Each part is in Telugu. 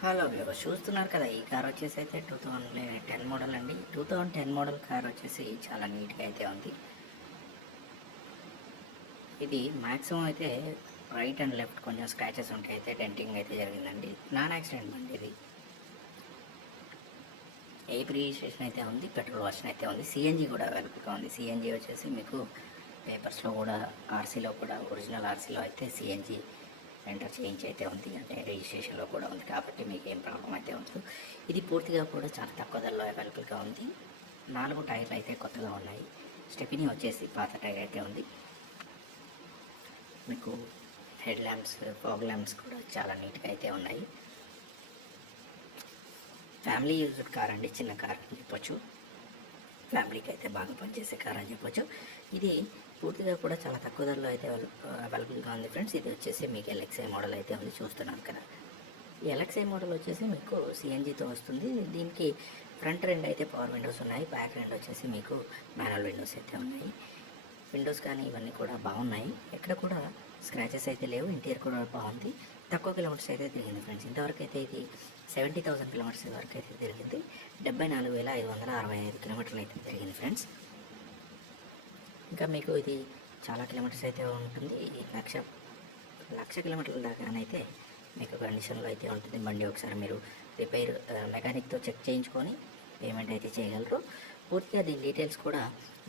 హలో వ్యూవర్స్ చూస్తున్నారు కదా ఈ కార్ వచ్చేసి అయితే టూ థౌజండ్ టెన్ మోడల్ అండి. Two thousand ten model car వచ్చేసి చాలా నీట్గా అయితే ఉంది. ఇది మ్యాక్సిమం అయితే రైట్ అండ్ లెఫ్ట్ కొంచెం స్క్రాచెస్ ఉంటాయి అయితే డెంటింగ్ అయితే జరిగిందండి. నాన్ యాక్సిడెంట్ బండి ఇది. ఏపీ రిజిస్ట్రేషన్ అయితే ఉంది పెట్రోల్ వర్షన్ అయితే ఉంది సిఎన్జి కూడా అవైలబుల్గా ఉంది. సిఎన్జి వచ్చేసి మీకు పేపర్స్లో కూడా ఆర్సీలో కూడా ఒరిజినల్ ఆర్సీలో అయితే సిఎన్జి ఎంటర్ చేయించి అయితే ఉంది. అంటే రిజిస్ట్రేషన్లో కూడా ఉంది కాబట్టి మీకు ఏం ప్రాబ్లం అయితే ఉండదు. ఇది పూర్తిగా కూడా చాలా తక్కువ ధరలో అవైలబుల్గా ఉంది. నాలుగు టైర్లు అయితే కొత్తగా ఉన్నాయి. స్టెపినీ వచ్చేసి పాత టైర్ అయితే ఉంది. మీకు హెడ్ ల్యాంప్స్ ఫోగ్ ల్యాంప్స్ కూడా చాలా నీట్గా అయితే ఉన్నాయి. ఫ్యామిలీ యూజ్డ్ కార్ అండి చిన్న కార్ అని చెప్పొచ్చు. ఫ్యామిలీకి అయితే బాగా పనిచేసే కార్ అని చెప్పొచ్చు. ఇది పూర్తిగా కూడా చాలా తక్కువ ధరలో అయితే అవైలబుల్గా ఉంది ఫ్రెండ్స్. ఇది వచ్చేసి మీకు ఎల్ఎక్స్ఐ మోడల్ అయితే ఉంది చూస్తున్నాను కదా ఈ ఎల్ఎక్స్ఐ మోడల్ వచ్చేసి మీకు సిఎన్జితో వస్తుంది. దీనికి ఫ్రంట్ రెండు అయితే పవర్ విండోస్ ఉన్నాయి. బ్యాక్ రెండు వచ్చేసి మీకు మాన్యువల్ విండోస్ అయితే ఉన్నాయి. విండోస్ కానీ ఇవన్నీ కూడా బాగున్నాయి. ఎక్కడ కూడా స్క్రాచెస్ అయితే లేవు ఇంటీరియర్ కూడా బాగుంది. తక్కువ కిలోమీటర్స్ అయితే తిరిగింది ఫ్రెండ్స్. ఇంతవరకు అయితే ఇది సెవెంటీ థౌసండ్ కిలోమీటర్స్ వరకు అయితే తిరిగింది. డెబ్బై నాలుగు వేల ఐదు వందల అరవై ఐదు కిలోమీటర్లు అయితే తిరిగింది ఫ్రెండ్స్. ఇంకా మీకు ఇది చాలా కిలోమీటర్స్ అయితే ఉంటుంది. లక్ష లక్ష కిలోమీటర్ల దాకానైతే మీకు కండిషన్లో అయితే ఉంటుంది. బండి ఒకసారి మీరు రిపేర్ మెకానిక్తో చెక్ చేయించుకొని పేమెంట్ అయితే చేయగలరు. పూర్తిగా దీని డీటెయిల్స్ కూడా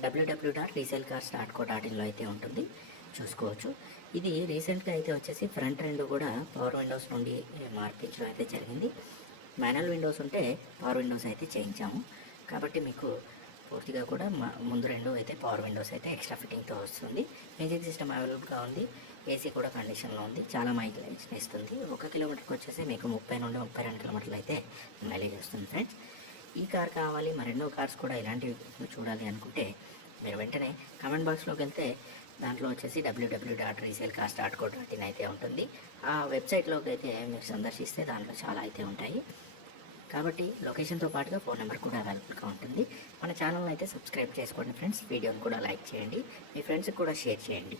W W dot resale cars dot co dot ఇన్లో అయితే ఉంటుంది. చూసుకోవచ్చు. ఇది రీసెంట్గా అయితే వచ్చేసి ఫ్రంట్ రెండు కూడా పవర్ విండోస్ నుండి మార్పించడం అయితే జరిగింది. మాన్యువల్ విండోస్ ఉంటే పవర్ విండోస్ అయితే చేయించాము. కాబట్టి మీకు పూర్తిగా కూడా ముందు రెండు అయితే పవర్ విండోస్ అయితే ఎక్స్ట్రా ఫిట్టింగ్తో వస్తుంది. మ్యూజిక్ సిస్టమ్ అవైలబుల్గా ఉంది. ఏసీ కూడా కండిషన్లో ఉంది. చాలా మైలేజ్ ఇస్తుంది. ఒక కిలోమీటర్కి వచ్చేసి మీకు ముప్పై నుండి ముప్పై రెండు కిలోమీటర్లు అయితే మైలేజ్ వస్తుంది ఫ్రెండ్స్. ఈ కార్ కావాలి మరెన్నో కార్స్ కూడా ఇలాంటివి చూడాలి అనుకుంటే మీరు వెంటనే కామెంట్ బాక్స్లోకి వెళ్తే దాంట్లో వచ్చేసి W W dot resale cost dot co dot in అయితే ఉంటుంది. ఆ వెబ్సైట్లోకి అయితే మీరు సందర్శిస్తే దాంట్లో చాలా అయితే ఉంటాయి. కాబట్టి లొకేషన్తో పాటుగా ఫోన్ నెంబర్ కూడా అవైలబుల్గా ఉంటుంది. మన ఛానల్ అయితే సబ్స్క్రైబ్ చేసుకోండి ఫ్రెండ్స్. వీడియోని కూడా లైక్ చేయండి. మీ ఫ్రెండ్స్కి కూడా షేర్ చేయండి.